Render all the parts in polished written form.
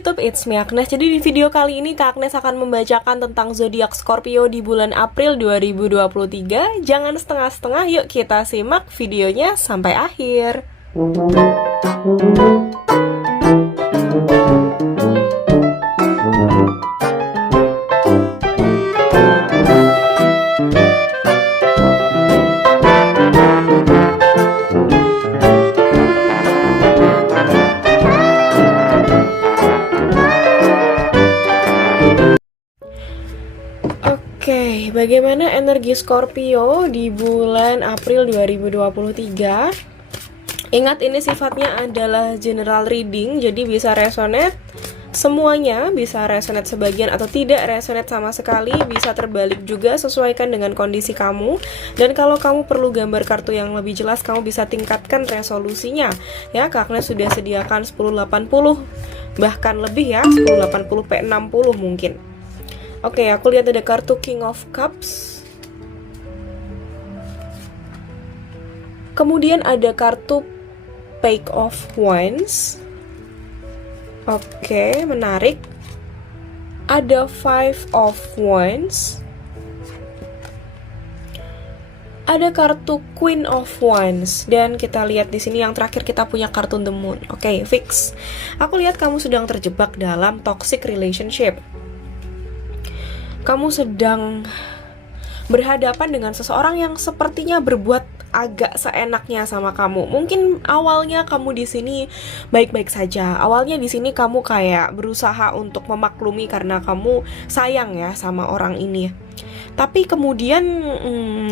YouTube, it's me Agnes. Jadi di video kali ini Kak Agnes akan membacakan tentang zodiak Scorpio di bulan April 2023. Jangan setengah-setengah, yuk kita simak videonya sampai akhir. Oke, bagaimana energi Scorpio di bulan April 2023? Ingat, ini sifatnya adalah general reading, jadi bisa resonate semuanya, bisa resonate sebagian atau tidak resonate sama sekali, bisa terbalik juga, sesuaikan dengan kondisi kamu. Dan kalau kamu perlu gambar kartu yang lebih jelas, kamu bisa tingkatkan resolusinya. Ya, Kak Agnes sudah sediakan 1080, bahkan lebih ya, 1080 P60 mungkin. Oke, aku lihat ada kartu King of Cups. Kemudian ada kartu Page of Wands. Oke, menarik. Ada Five of Wands. Ada kartu Queen of Wands. Dan kita lihat di sini yang terakhir kita punya kartu The Moon. Oke, fix. Aku lihat kamu sedang terjebak dalam toxic relationship. Kamu sedang berhadapan dengan seseorang yang sepertinya berbuat agak seenaknya sama kamu. Mungkin awalnya kamu di sini baik-baik saja. Awalnya di sini kamu kayak berusaha untuk memaklumi karena kamu sayang ya sama orang ini. Tapi kemudian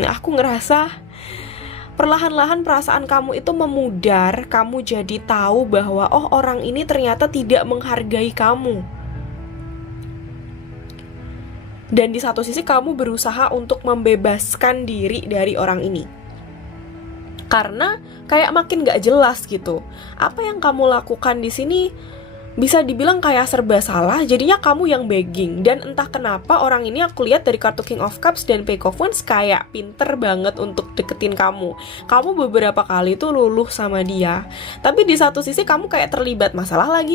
aku ngerasa perlahan-lahan perasaan kamu itu memudar. Kamu jadi tahu bahwa oh, orang ini ternyata tidak menghargai kamu. Dan di satu sisi kamu berusaha untuk membebaskan diri dari orang ini. Karena kayak makin gak jelas gitu. Apa yang kamu lakukan di sini bisa dibilang kayak serba salah, jadinya kamu yang begging. Dan entah kenapa orang ini aku lihat dari kartu King of Cups dan Page of Wands kayak pinter banget untuk deketin kamu. Kamu beberapa kali tuh luluh sama dia. Tapi di satu sisi kamu kayak terlibat masalah lagi.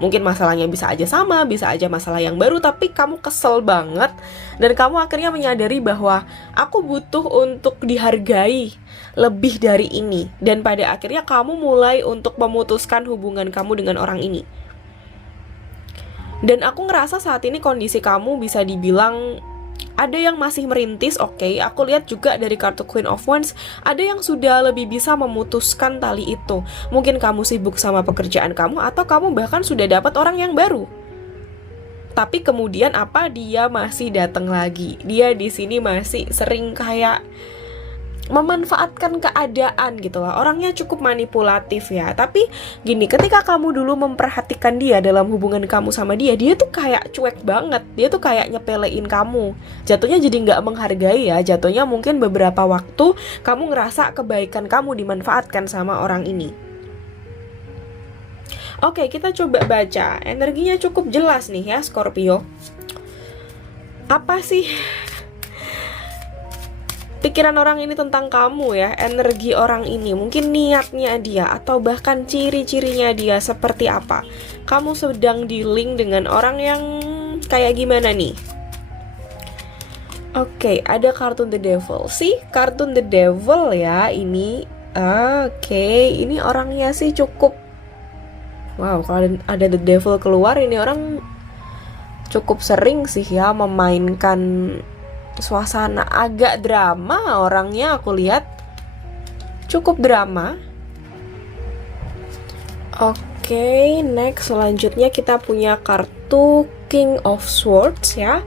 Mungkin masalahnya bisa aja sama, bisa aja masalah yang baru, tapi kamu kesel banget. Dan kamu akhirnya menyadari bahwa aku butuh untuk dihargai lebih dari ini. Dan pada akhirnya kamu mulai untuk memutuskan hubungan kamu dengan orang ini. Dan aku ngerasa saat ini kondisi kamu bisa dibilang ada yang masih merintis. Oke, aku lihat juga dari kartu Queen of Wands, ada yang sudah lebih bisa memutuskan tali itu. Mungkin kamu sibuk sama pekerjaan kamu, atau kamu bahkan sudah dapat orang yang baru. Tapi kemudian apa, dia masih datang lagi. Dia di sini masih sering kayak memanfaatkan keadaan gitu lah. Orangnya cukup manipulatif ya. Tapi gini, ketika kamu dulu memperhatikan dia dalam hubungan kamu sama dia, dia tuh kayak cuek banget. Dia tuh kayak nyepelein kamu. Jatuhnya jadi gak menghargai ya. Jatuhnya mungkin beberapa waktu kamu ngerasa kebaikan kamu dimanfaatkan sama orang ini. Oke, kita coba baca. Energinya cukup jelas nih ya, Scorpio. Apa sih pikiran orang ini tentang kamu ya, energi orang ini, mungkin niatnya dia, atau bahkan ciri-cirinya dia seperti apa. Kamu sedang dealing dengan orang yang kayak gimana nih? Oke, ada kartun The Devil. Sih, kartun The Devil ya ini. Oke, ini orangnya sih cukup, wow, kalau ada The Devil keluar, ini orang cukup sering sih ya memainkan suasana agak drama. Orangnya aku lihat cukup drama. Oke, next selanjutnya kita punya kartu King of Swords ya.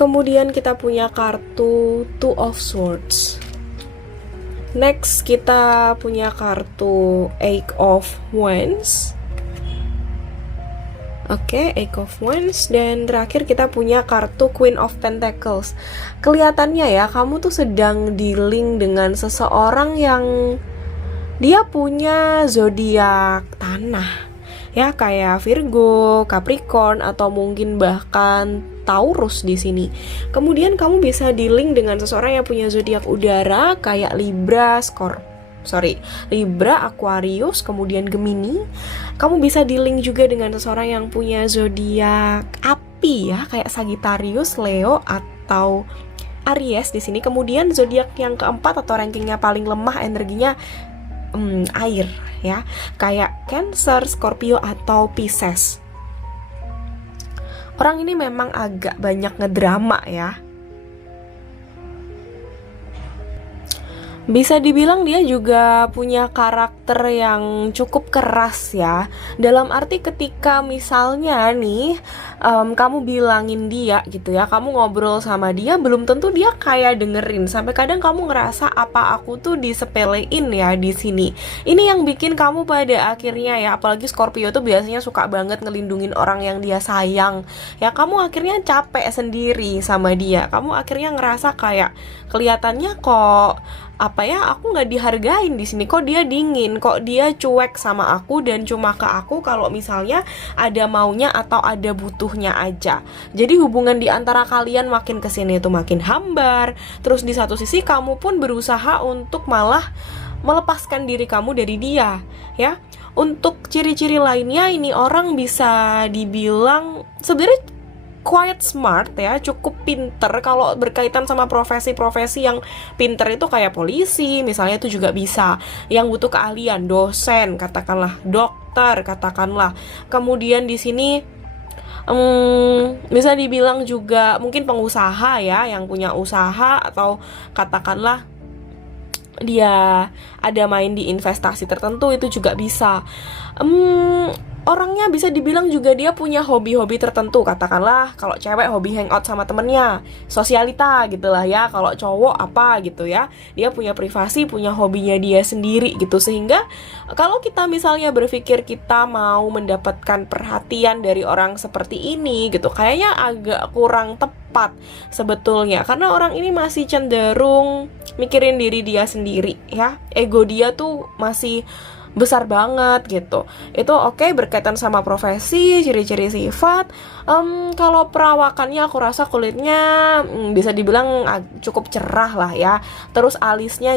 Kemudian kita punya kartu Two of Swords. Next kita punya kartu Eight of Wands. Oke, Eight of Wands. Dan terakhir kita punya kartu Queen of Pentacles. Kelihatannya ya, kamu tuh sedang dealing dengan seseorang yang dia punya zodiak tanah. Ya, kayak Virgo, Capricorn, atau mungkin bahkan Taurus di sini. Kemudian kamu bisa dealing dengan seseorang yang punya zodiak udara kayak Libra, Scorpio, Libra, Aquarius, kemudian Gemini. Kamu bisa di-link juga dengan seseorang yang punya zodiak api ya, kayak Sagittarius, Leo, atau Aries di sini. Kemudian zodiak yang keempat atau rankingnya paling lemah energinya air ya, kayak Cancer, Scorpio, atau Pisces. Orang ini memang agak banyak ngedrama ya. Bisa dibilang dia juga punya karakter yang cukup keras ya. Dalam arti ketika misalnya nih kamu bilangin dia gitu ya, kamu ngobrol sama dia, belum tentu dia kayak dengerin. Sampai kadang kamu ngerasa apa aku tuh disepelein ya di sini. Ini yang bikin kamu pada akhirnya ya, apalagi Scorpio tuh biasanya suka banget ngelindungin orang yang dia sayang. Ya kamu akhirnya capek sendiri sama dia. Kamu akhirnya ngerasa kayak kelihatannya kok aku nggak dihargain di sini, kok dia dingin, kok dia cuek sama aku dan cuma ke aku kalau misalnya ada maunya atau ada butuhnya aja. Jadi hubungan di antara kalian makin kesini itu makin hambar. Terus di satu sisi kamu pun berusaha untuk malah melepaskan diri kamu dari dia ya. Untuk ciri-ciri lainnya, ini orang bisa dibilang sebenarnya quite smart ya, cukup pinter. Kalau berkaitan sama profesi-profesi yang pinter itu kayak polisi misalnya, itu juga bisa. Yang butuh keahlian, dosen katakanlah, dokter katakanlah. Kemudian di sini bisa dibilang juga mungkin pengusaha ya, yang punya usaha, atau katakanlah dia ada main di investasi tertentu, itu juga bisa. Orangnya bisa dibilang juga dia punya hobi-hobi tertentu. Katakanlah kalau cewek hobi hangout sama temennya, sosialita gitulah ya. Kalau cowok apa gitu ya, dia punya privasi, punya hobinya dia sendiri gitu. Sehingga kalau kita misalnya berpikir kita mau mendapatkan perhatian dari orang seperti ini gitu, kayaknya agak kurang tepat sebetulnya. Karena orang ini masih cenderung mikirin diri dia sendiri ya. Ego dia tuh masih besar banget gitu. Itu oke, berkaitan sama profesi, ciri-ciri sifat. Kalau perawakannya aku rasa kulitnya bisa dibilang cukup cerah lah ya. Terus alisnya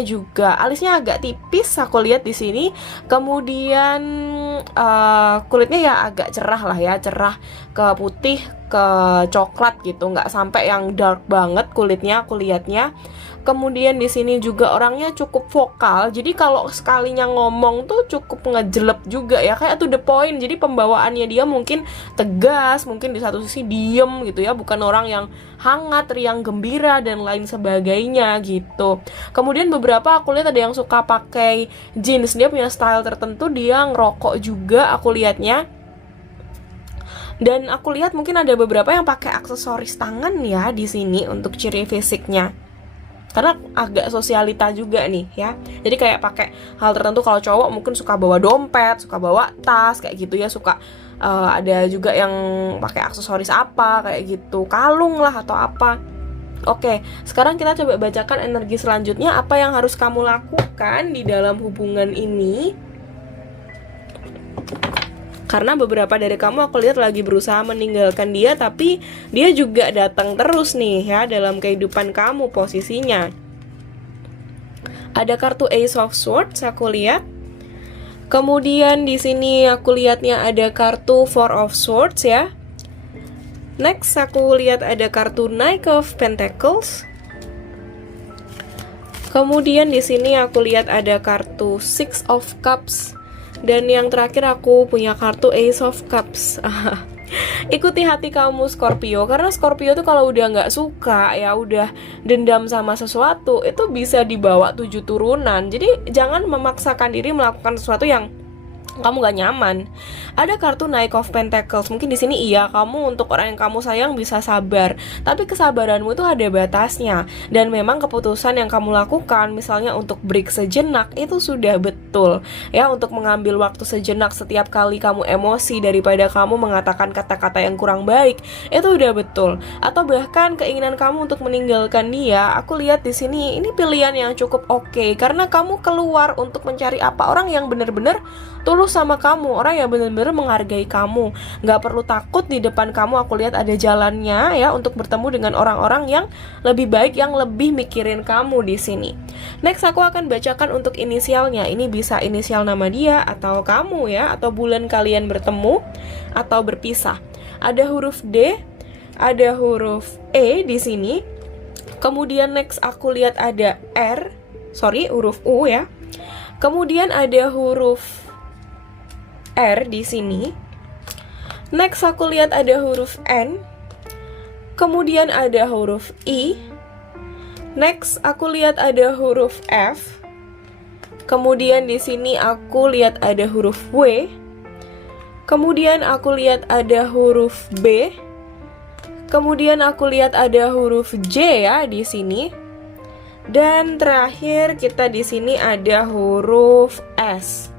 agak tipis aku lihat di sini. Kemudian kulitnya ya agak cerah lah ya, cerah ke putih ke coklat gitu, nggak sampai yang dark banget kulitnya aku lihatnya. Kemudian di sini juga orangnya cukup vokal. Jadi kalau sekalinya ngomong tuh cukup ngejelep juga ya, kayak to the point. Jadi pembawaannya dia mungkin tegas, mungkin di satu sisi diem gitu ya, bukan orang yang hangat, riang gembira dan lain sebagainya gitu. Kemudian beberapa aku lihat ada yang suka pakai jeans, dia punya style tertentu, dia ngerokok juga aku lihatnya. Dan aku lihat mungkin ada beberapa yang pakai aksesoris tangan ya di sini untuk ciri fisiknya. Karena agak sosialita juga nih ya. Jadi kayak pakai hal tertentu. Kalau cowok mungkin suka bawa dompet, suka bawa tas kayak gitu ya, suka ada juga yang pakai aksesoris apa kayak gitu, kalung lah atau apa. Oke, sekarang kita coba bacakan energi selanjutnya. Apa yang harus kamu lakukan di dalam hubungan ini? Karena beberapa dari kamu aku lihat lagi berusaha meninggalkan dia, tapi dia juga datang terus nih ya dalam kehidupan kamu posisinya. Ada kartu Ace of Swords aku lihat. Kemudian di sini aku lihatnya ada kartu Four of Swords ya. Next aku lihat ada kartu Knight of Pentacles. Kemudian di sini aku lihat ada kartu Six of Cups. Dan yang terakhir aku punya kartu Ace of Cups. Ikuti hati kamu Scorpio, karena Scorpio tuh kalau udah nggak suka ya, udah dendam sama sesuatu, itu bisa dibawa 7 turunan. Jadi jangan memaksakan diri melakukan sesuatu yang kamu gak nyaman. Ada kartu Knight of Pentacles. Mungkin di sini iya, kamu untuk orang yang kamu sayang bisa sabar, tapi kesabaranmu itu ada batasnya. Dan memang keputusan yang kamu lakukan, misalnya untuk break sejenak, itu sudah betul ya, untuk mengambil waktu sejenak setiap kali kamu emosi daripada kamu mengatakan kata-kata yang kurang baik, itu udah betul. Atau bahkan keinginan kamu untuk meninggalkan dia, aku lihat di sini ini pilihan yang cukup oke, karena kamu keluar untuk mencari apa, orang yang benar-benar tulus sama kamu, orang yang benar-benar menghargai kamu. Nggak perlu takut di depan kamu, aku lihat ada jalannya ya untuk bertemu dengan orang-orang yang lebih baik, yang lebih mikirin kamu di sini. Next, aku akan bacakan untuk inisialnya. Ini bisa inisial nama dia atau kamu ya, atau bulan kalian bertemu atau berpisah. Ada huruf D, ada huruf E di sini. Kemudian next aku lihat ada huruf U ya. Kemudian ada huruf R di sini. Next aku lihat ada huruf N. Kemudian ada huruf I. Next aku lihat ada huruf F. Kemudian di sini aku lihat ada huruf W. Kemudian aku lihat ada huruf B. Kemudian aku lihat ada huruf J ya di sini. Dan terakhir kita di sini ada huruf S.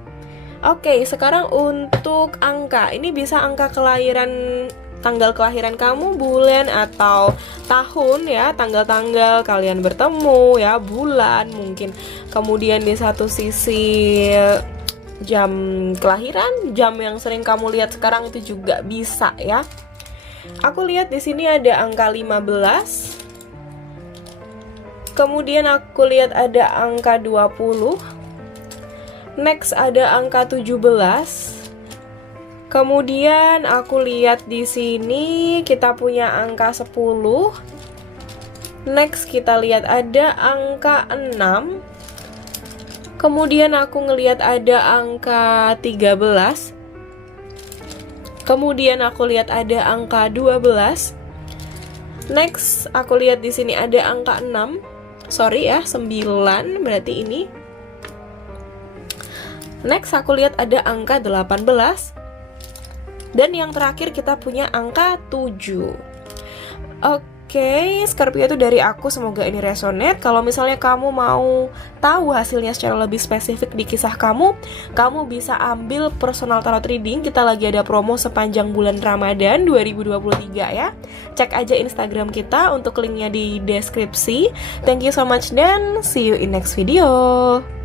Oke, sekarang untuk angka. Ini bisa angka kelahiran, tanggal kelahiran kamu, bulan atau tahun ya, tanggal-tanggal kalian bertemu ya, bulan mungkin. Kemudian di satu sisi jam kelahiran, jam yang sering kamu lihat sekarang itu juga bisa ya. Aku lihat di sini ada angka 15. Kemudian aku lihat ada angka 20. Next ada angka 17. Kemudian aku lihat di sini kita punya angka 10. Next kita lihat ada angka 6. Kemudian aku ngelihat ada angka 13. Kemudian aku lihat ada angka 12. Next, aku lihat di sini ada angka 6. Sorry ya, 9 berarti ini. Next, aku lihat ada angka 18. Dan yang terakhir kita punya angka 7. Oke, Scorpio itu dari aku, semoga ini resonate. Kalau misalnya kamu mau tahu hasilnya secara lebih spesifik di kisah kamu bisa ambil personal tarot reading. Kita lagi ada promo sepanjang bulan Ramadan 2023 ya. Cek aja Instagram kita untuk linknya di deskripsi. Thank you so much dan see you in next video.